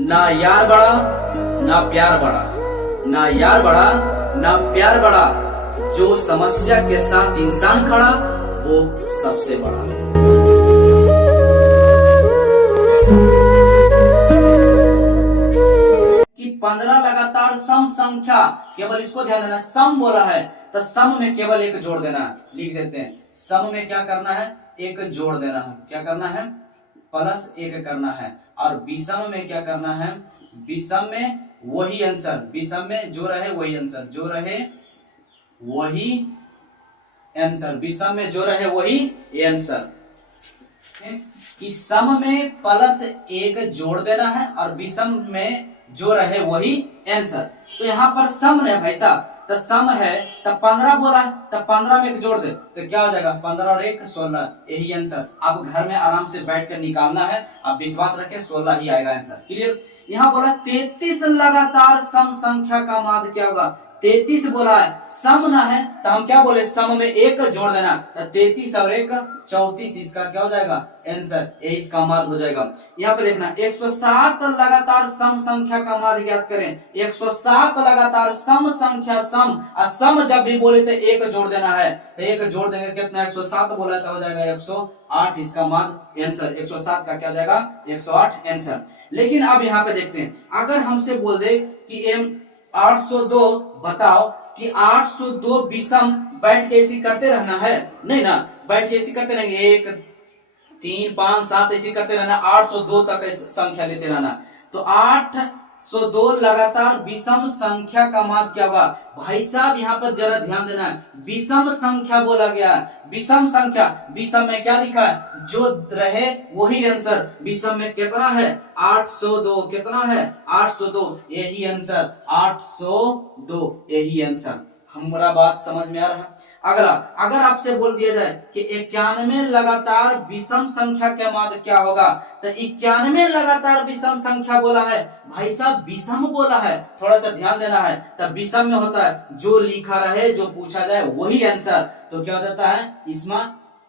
ना यार बड़ा ना प्यार बड़ा, ना यार बड़ा ना प्यार बड़ा, जो समस्या के साथ इंसान खड़ा वो सबसे बड़ा। कि 15 लगातार सम संख्या, केवल इसको ध्यान देना, सम बोला है तो सम में केवल एक जोड़ देना है। लिख देते हैं, सम में क्या करना है, एक जोड़ देना है। क्या करना है, प्लस एक करना है। और विषम में क्या करना है, विषम में वही आंसर, विषम में जो रहे वही आंसर, जो रहे वही आंसर, विषम में जो रहे वही आंसर। कि सम में प्लस एक जोड़ देना है और विषम में जो रहे वही आंसर। तो यहाँ पर सम है भाई साहब, तो सम है तो 15 बोला है, तो 15 में एक जोड़ दे तो क्या हो जाएगा, 15 और 1 16, यही आंसर। आप घर में आराम से बैठ कर निकालना है, आप विश्वास रखें 16 ही आएगा आंसर। क्लियर। यहाँ बोला 33 लगातार सम संख्या का माध्य क्या होगा, 33 बोला है, सम ना है तो हम क्या बोले, सम में एक जोड़ देना, तो 33 और 1 34, इसका क्या हो जाएगा आंसर, यही इसका माध्य हो जाएगा। यहाँ पे देखना 107 लगातार सम संख्या का माध्य ज्ञात करें। 107 लगातार सम संख्या, सम और सम जब भी बोले तो एक जोड़ देना है, तो एक जोड़ देंगे कितना, 107 बोला तो हो जाएगा 108, इसका माध्य आंसर 107 का क्या हो जाएगा 108 आंसर। लेकिन अब यहाँ पे देखते हैं, अगर हमसे बोल दे कि एम 802 बताओ कि 802 विषम बैठ के ऐसी करते रहना है, नहीं ना, बैठ के ऐसी करते रहेंगे 1 3 5 7 ऐसी करते रहना, 802 तक संख्या लेते रहना। तो 802 लगातार विषम संख्या का माध्य क्या होगा भाई साहब, यहाँ पर जरा ध्यान देना है, विषम संख्या बोला गया है, विषम संख्या, विषम में क्या लिखा है, जो रहे वही आंसर। विषम में कितना है 802, कितना है 802, यही आंसर 802, यही आंसर। हमारा बात समझ में आ रहा है। अगला, अगर आपसे बोल दिया जाए कि 91 लगातार विषम संख्या के माध्य क्या होगा, तो 91 लगातार विषम संख्या बोला है भाई साहब, विषम बोला है, थोड़ा सा ध्यान देना है। तब विषम में होता है जो लिखा रहे, जो पूछा जाए वही आंसर, तो क्या हो जाता है इसमें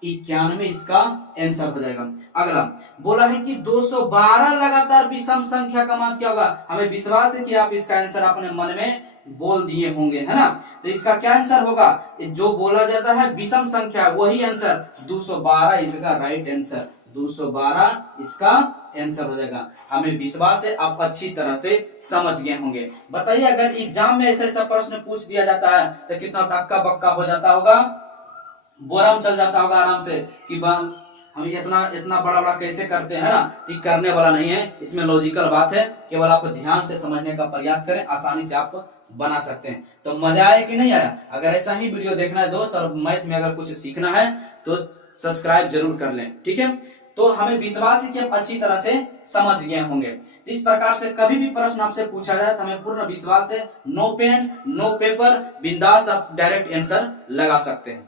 91 इसका आंसर हो जाएगा। अगला बोला है कि 212 लगातार विषम संख्या का माध्य क्या होगा। हमें विश्वास है कि आप इसका आंसर अपने मन में बोल दिए होंगे, है ना। तो इसका क्या आंसर होगा, जो बोला जाता है विषम संख्या वही आंसर, 212 इसका राइट आंसर, 212 इसका आंसर हो जाएगा। हमें विश्वास है आप अच्छी तरह से समझ गए होंगे। बताइए अगर एग्जाम में ऐसा प्रश्न पूछ दिया जाता है तो कितना तक्का बक्का हो जाता होगा, बोरम चल जाता होगा आराम से कि हम इतना इतना बड़ा बड़ा कैसे करते हैं ना। तो करने वाला नहीं है, इसमें लॉजिकल बात है, केवल आप ध्यान से समझने का प्रयास करें, आसानी से आप बना सकते हैं। तो मजा आया कि नहीं आया। अगर ऐसा ही वीडियो देखना है दोस्त, और मैथ में अगर कुछ सीखना है तो सब्सक्राइब जरूर कर लें, ठीक है। तो हमें विश्वास है कि आप अच्छी तरह से समझ गए होंगे। तो इस प्रकार से कभी भी प्रश्न आपसे पूछा जाए तो हमें पूर्ण विश्वास है, नो पेन नो पेपर, बिंदास आप डायरेक्ट आंसर लगा सकते हैं।